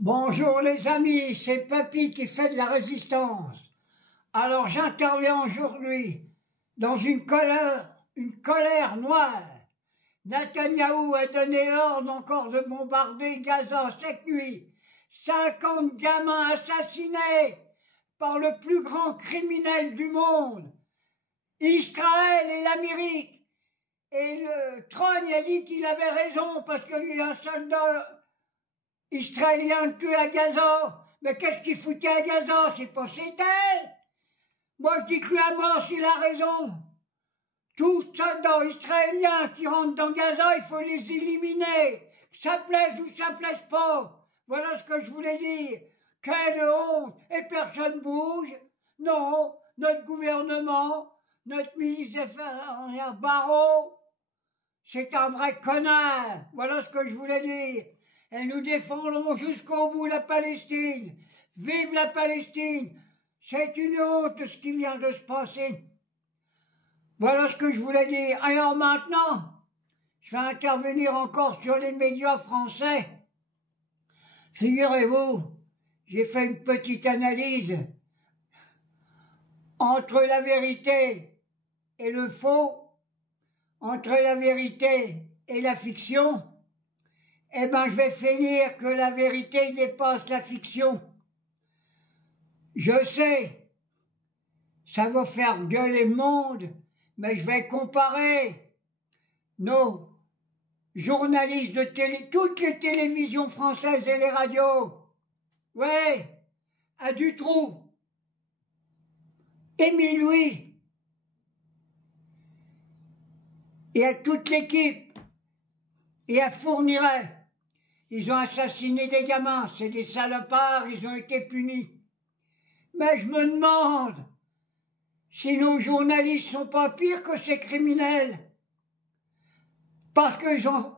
Bonjour les amis, c'est Papy qui fait de la résistance. Alors j'interviens aujourd'hui dans une colère noire. Netanyahou a donné ordre encore de bombarder Gaza cette nuit. 50 gamins assassinés par le plus grand criminel du monde, Israël et l'Amérique. Et le Trône a dit qu'il avait raison parce qu'il y a un soldat israélien tué à Gaza. Mais qu'est-ce qu'il foutait à Gaza? C'est pas chez elle. Moi je dis que lui à mort s'il a raison. Tout soldat israélien qui rentre dans Gaza, il faut les éliminer. Que ça plaise ou ça plaise pas. Voilà ce que je voulais dire. Quelle honte. Et personne bouge. Non, notre gouvernement, notre ministre des Affaires étrangères, Barrot, c'est un vrai connard. Voilà ce que je voulais dire. Et nous défendrons jusqu'au bout la Palestine. Vive la Palestine. C'est une honte ce qui vient de se passer. Voilà ce que je voulais dire. Alors maintenant, je vais intervenir encore sur les médias français. Figurez-vous, j'ai fait une petite analyse entre la vérité et le faux, entre la vérité et la fiction. Eh ben, je vais finir que la vérité dépasse la fiction. Je sais, ça va faire gueuler le monde, mais je vais comparer nos journalistes de télé, toutes les télévisions françaises et les radios. Ouais, à Dutroux, Émile Louis, et à toute l'équipe, et à Fourniret. Ils ont assassiné des gamins, c'est des salopards, ils ont été punis. Mais je me demande si nos journalistes sont pas pires que ces criminels. Parce qu'ils ont,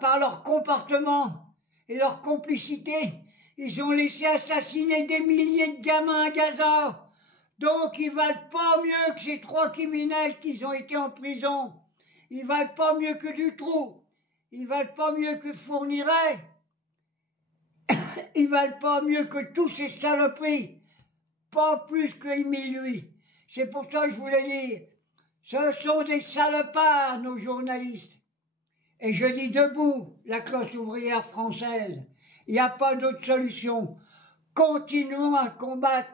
par leur comportement et leur complicité, ils ont laissé assassiner des milliers de gamins à Gaza. Donc ils valent pas mieux que ces 3 criminels qui ont été en prison. Ils valent pas mieux que Dutroux. Ils valent pas mieux que Fourniret. Ils valent pas mieux que tous ces saloperies. Pas plus que Émile Louis. C'est pour ça que je voulais dire, ce sont des salopards, nos journalistes. Et je dis debout, la classe ouvrière française. Il n'y a pas d'autre solution. Continuons à combattre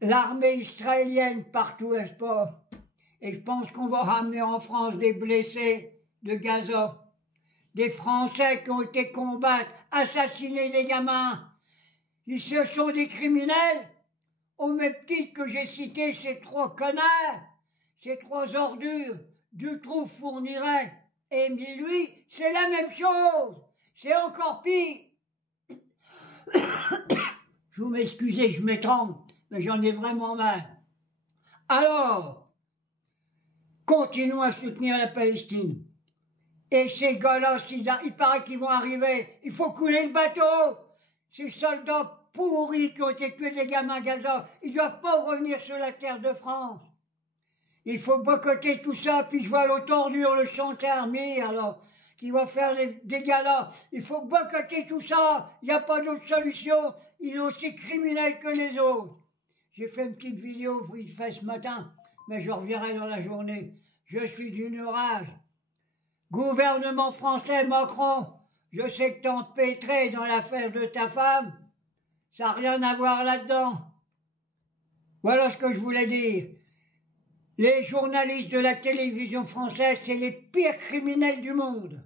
l'armée israélienne partout, n'est-ce pas? Et je pense qu'on va ramener en France des blessés de Gaza. Des Français qui ont été combattre, assassiner des gamins. Ce sont des criminels, au même titre que j'ai cité ces 3 connards, ces 3 ordures, Dutroux, Fourniret et Émile Louis, c'est la même chose. C'est encore pire. Je vous m'excusez, je m'étrangle, mais j'en ai vraiment marre. Alors, continuons à soutenir la Palestine. Et ces gars-là, il paraît qu'ils vont arriver, il faut couler le bateau. Ces soldats pourris qui ont été tués des gamins à Gaza, ils ne doivent pas revenir sur la terre de France. Il faut boycotter tout ça, puis je vois l'Autordure, le chanteur armé, alors, qui va faire des dégâts là. Il faut boycotter tout ça, il n'y a pas d'autre solution, il est aussi criminel que les autres. J'ai fait une petite vidéo, vite fait ce matin, mais je reviendrai dans la journée. Je suis d'une rage. Gouvernement français, Macron, je sais que t'es empêtré dans l'affaire de ta femme, ça n'a rien à voir là-dedans. Voilà ce que je voulais dire. Les journalistes de la télévision française, c'est les pires criminels du monde.